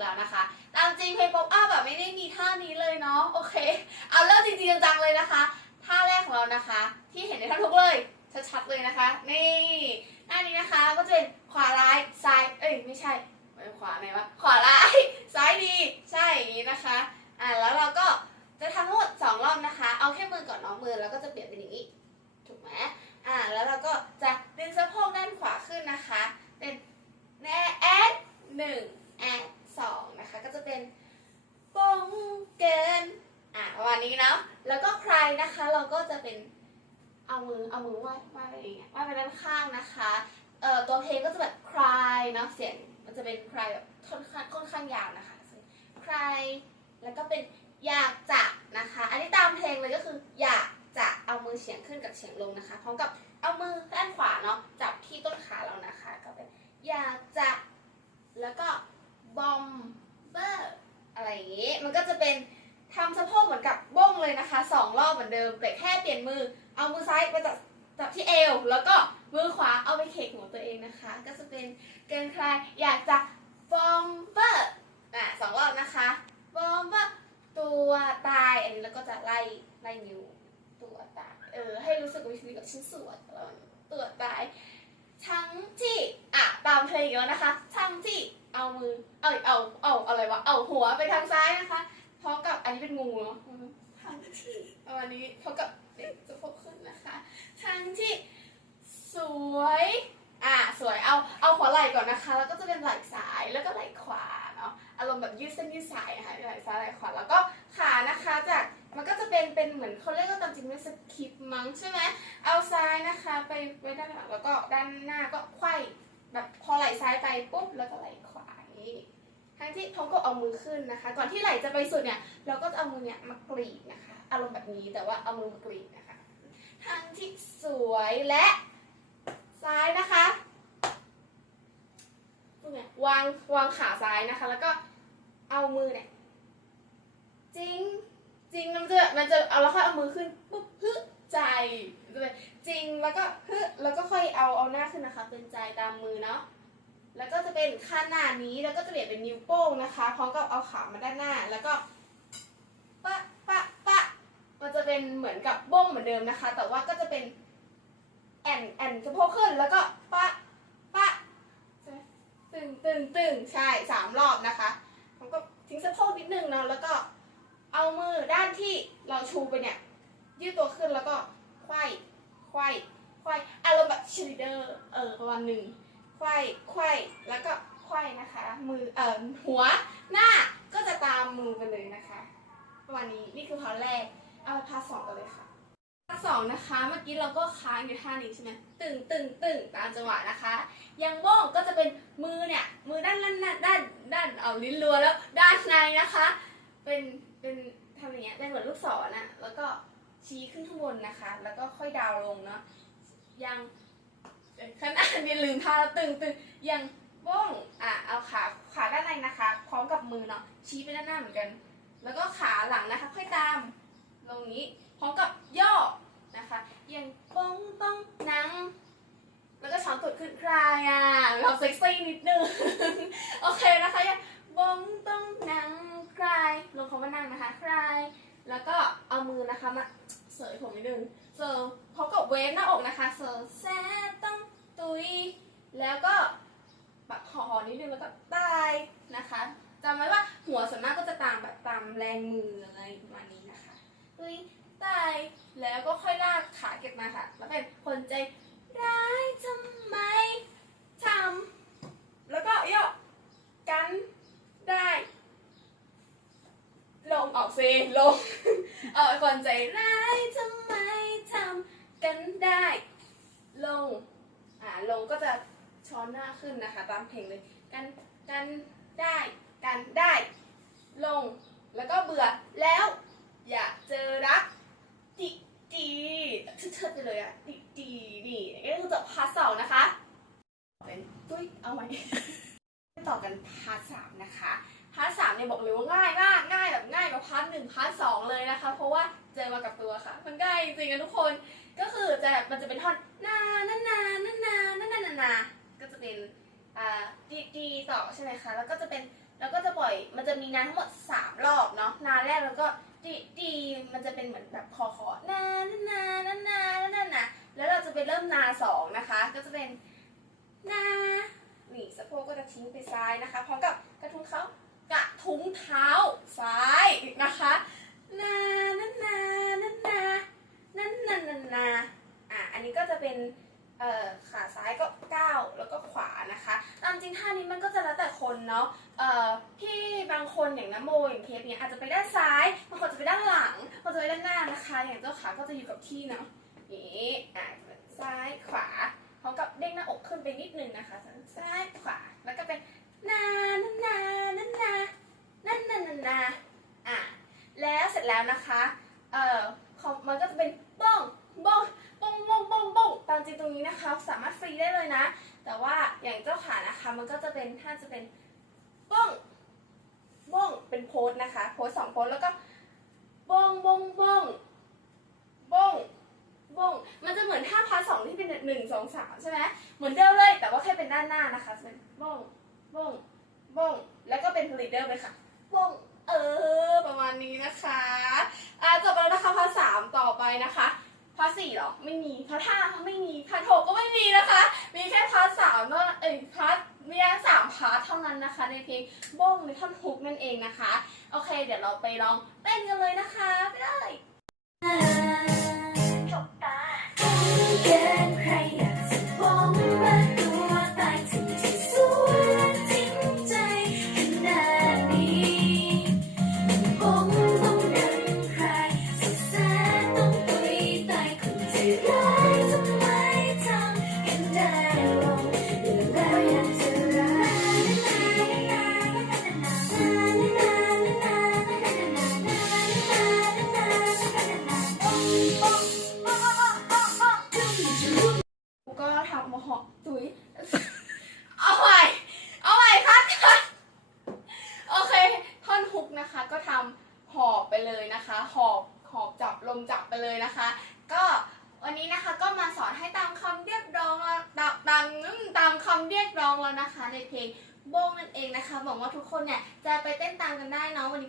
แล้วนะคะ ตามจริงเพลงป๊อปอัพแบบไม่ได้มีท่านี้เลยเนาะ โอเค เอาเริ่มจริงๆจังๆเลยนะคะ ท่าแรกของเรานะคะ ที่เห็นในท่อนทุกเลยชัดๆเลยนะคะ นี่หน้านี้นะคะก็จะเป็นขวาร้ายซ้าย เอ้ยไม่ใช่ไม่ขวาไหนวะ ขวาร้ายซ้ายดี ใช่อย่างนี้นะคะ อ่าแล้วเราก็จะทำทั้งหมดสองรอบนะคะ เอาแค่มือก่อนเนาะมือแล้วก็จะเปลี่ยนเป็นอย่างนี้ ถูกไหมอ่า แล้วเราก็จะดึงสะโพกด้านขวาขึ้นนะคะ เป็นแแอดหนึ่งแอดสองนะคะ ก็จะเป็นปงเกินอ่าประมาณนี้เนาะแล้วก็ใคร นะคะ เราก็จะเป็นเอามือเอามือไหว้ไหว้ไปอย่างเงี้ยไหว้ไปด้านข้างนะคะเอ่อตัวเพลงก็จะแบบคลายเนาะเสียงมันจะเป็นคลายแบบค่อนข้างค่อนข้างยาวนะคะคลายแล้วก็เป็นอยากจะนะคะ อันนี้ตามเพลงเลยก็คืออยากจะเอามือเฉียงขึ้นกับเฉียงลงนะคะพร้อมกับเอามือด้านขวาเนาะจับที่ต้นขาเรานะคะ ก็เป็นอยากจะแล้วก็บอมเบอร์อะไรอย่างงี้มันก็จะเป็น องรอบเหมือนเดิม แต่แค่เปลี่ยนมือ เอามือซ้ายไปจับจับที่เอว แล้วก็มือขวาเอาไปเคกหัวตัวเองนะคะ ก็จะเป็นเกินลายอยากจะฟอมเบอร์อะสองรอบนะคะฟอมเบอร์ตัวตายอันนี้แล้วก็จะไล่ไล่นิ้วตัวตายเออให้รู้สึกวิธีกับชิ้นส่วนตัวตาย ทั้งที่อะตามเพลงแล้วนะคะ ทั้งที่เอามือ เอาเอาเอาอะไรวะเอาหัวไปทางซ้ายนะคะพร้อมกับอันนี้เป็นงูเนาะ ที่เอาอันนี้พร้อมกับเด็กจะพบขึ้นนะคะทั้งที่สวยอะสวยเอาเอาหัวไหล่ก่อนนะคะ แล้วก็จะเป็นไหล่ซ้ายแล้วก็ไหล่ขวาเนาะอารมณ์แบบยืดเส้นยืดสายนะคะไหล่ซ้ายไหล่ขวาแล้วก็ขานะคะจากมันก็จะเป็นเป็นเหมือนเขาเรียกว่าตามจริงเป็นสคริปมั้งใช่ไหมเอาซ้ายนะคะไปไว้ด้านหลังแล้วก็ด้านหน้าก็ไขว้แบบพอไหล่ซ้ายไปปุ๊บแล้วก็ไหล่ขวานี้ทั้งที่ท้องก็เอามือขึ้นนะคะ ก่อนที่ไหล่จะไปสุดเนี่ยเราก็จะเอามือเนี่ยมากรีดนะคะ อารมณ์แบบนี้แต่ว่าเอามือมากรีดนะคะทั้งที่สวยและซ้ายนะคะวางวางขาซ้ายนะคะ แล้วก็เอามือเนี่ยจริงจริงมันจะมันจะเอาแล้วค่อยเอามือขึ้นปุ๊บฮึใจจะเป็นจริงแล้วก็ฮึแล้วก็ค่อยเอาเอาหน้าขึ้นนะคะ เป็นใจตามมือเนาะแล้วก็จะเป็นขนาดนี้แล้วก็จะเปลี่ยนเป็นนิ้วโป้งนะคะพร้อมกับเอาขามาด้านหน้า แล้วก็ มันจะเป็นเหมือนกับบ้งเหมือนเดิมนะคะ แต่ว่าก็จะเป็นแอนแอนสะโพกขึ้นแล้วก็ปะปะตึงตึงตึงใช่สามรอบนะคะพร้อมกับทิ้งสะโพกนิดนึงเนาะแล้วก็เอามือด้านที่เราชูไปเนี่ย ยืดตัวขึ้นแล้วก็ไขว้ไขว้ไขว้อารมณ์แบบชีเดอร์เออประมาณหนึ่งไขว้ไขว้แล้วก็ไขว้นะคะ มือเอ่อหัวหน้าก็จะตามมือไปเลยนะคะประมาณนี้นี่คือพาร์ทแรก เอาพาสองกันเลยค่ะพาสองนะคะ เมื่อกี้เราก็ค้างอยู่ท่านี้ใช่ไหมตึงตึงตึงตามจังหวะนะคะยังโบ้งก็จะเป็นมือเนี่ย มือด้านด้านด้านด้านเอาลิ้นรัวแล้วด้านในนะคะ เป็นเป็นทำอย่างเงี้ยเป็นเหมือนลูกศรนะแล้วก็ชี้ขึ้นข้างบนนะคะ แล้วก็ค่อยดาวลงเนาะยังขนาดนี้ลืมท่าแล้วตึงตึงยังบ้องอะเอาขาขาด้านในนะคะ พร้อมกับมือเนาะชี้ไปด้านหน้าเหมือนกัน แล้วก็ขาหลังนะคะ ค่อยตาม ลงนี้พร้อมกับย่อนะคะยังป้องต้องนัง แล้วก็ช้อนตุดขึ้นคลายอะเราเซ็กซี่นิดนึง โอเคนะคะยังบ้องต้องนังคลายลงคำว่านั่งนะคะคลาย แล้วก็เอามือนะคะมาเสยผมนิดนึงเซอร์พร้อมกับเวฟหน้าอกนะคะเซอร์แซดต้องตุยแล้วก็ปักคอนิดนึงแล้วก็ตายนะคะจำไว้ว่าหัวส่วนมากก็จะตามแบบตามแรงมืออะไรประมาณนี้นะคะ ตุยตายแล้วก็ค่อยลากขาเก็บมาค่ะ แล้วเป็นคนใจร้ายทำไมทำแล้วก็โยกกันได้ ลงออกเซลงเออคนใจร้ายทำไมทำกันได้ ลงอ่าลงก็จะช้อนหน้าขึ้นนะคะ ตามเพลงเลยกันกันได้กันได้ ลงแล้วก็เบื่อแล้ว อยากเจอรักดีดีเชิดๆไปเลยอะดีดีนี่ก็คือจบพาร์ทสองนะคะเป็นตุ้ยเอาไหมต่อกันพาร์ทสามนะคะพาร์ทสามเนี่ยบอกเลยว่าง่ายมากง่ายแบบง่ายกว่าพาร์ทหนึ่งพาร์ทสองเลยนะคะ เพราะว่าเจอมากับตัวค่ะ มันง่ายจริงๆนะทุกคนก็คือจะแบบมันจะเป็นท่อนนานานานานานานานานาก็จะเป็นอ่าดีดีต่อใช่ไหมคะแล้วก็จะเป็นแล้วก็จะปล่อยมันจะมีนานทั้งหมดสามรอบเนาะนานแรกแล้วก็ ดีดีมันจะเป็นเหมือนแบบคอคอนานานานานานานาแล้วเราจะไปเริ่มนาสองนะคะ ก็จะเป็นนานี่สะโพกก็จะทิ้งไปซ้ายนะคะพร้อมกับกระทุ้งเขากระทุ้งเท้าซ้ายนะคะนานานานานานานานานาอะอันนี้ก็จะเป็นเอ่อขา งๆท่านี้มันก็จะแล้วแต่คนเนาะพี่บางคนอย่างน้ำโมอย่างเทปเนี่ยอาจจะไปด้านซ้ายบางคนจะไปด้านหลังบางคนจะไปด้านหน้านะคะ อย่างเจ้าขาก็จะอยู่กับที่เนาะนี่อะซ้ายขวาพร้อมกับเด้งหน้าอกขึ้นไปนิดนึงนะคะ ซ้ายขวาแล้วก็เป็นนานานานานานั่นนั่นาอะแล้วเสร็จแล้วนะคะเอ่อของมันก็จะเป็นบ้องบ้องบ้องบ้องบ้องบ้องตามจริงตรงนี้นะคะ สามารถฟรีได้เลยนะ แต่ว่าอย่างเจ้าขานะคะ มันก็จะเป็นถ้าจะเป็นบ้องบ้องเป็นโพสนะคะ โพสสองโพสแล้วก็บ้องบ้องบ้องบ้องบ้องมันจะเหมือนท่าพาสองที่เป็นหนึ่งสองสามใช่ไหมเหมือนเดิมเลย แต่ว่าแค่เป็นด้านหน้านะคะจะเป็นบ้องบ้องบ้องแล้วก็เป็นลิตเดิมเลยค่ะบ้องเออ ประมาณนี้นะคะอ่าจบแล้วนะคะพาสามต่อไปนะคะ พาร์ทสี่หรอ ไม่มีพาร์ทห้าไม่มีพาร์ทหกก็ไม่มีนะคะ มีแค่พาร์ทสามเนอเอ้ยพาร์ทมีแค่สามพาร์ทเท่านั้นนะคะ ในเพลงบ้งในท่อนฮุกนั่นเองนะคะ โอเค เดี๋ยวเราไปลองเต้นกันเลยนะคะไปเลย อบไปเลยนะคะ หอบหอบจับลมจับไปเลยนะคะ ก็วันนี้นะคะก็มาสอนให้ตามคำเรียกร้องตามตามอืมตามคำเรียกร้องแล้วนะคะ ในเพลงโบ้งนั่นเองนะคะหวังว่าทุกคนเนี่ยจะไปเต้นตามกันได้เนาะวันนี้ก็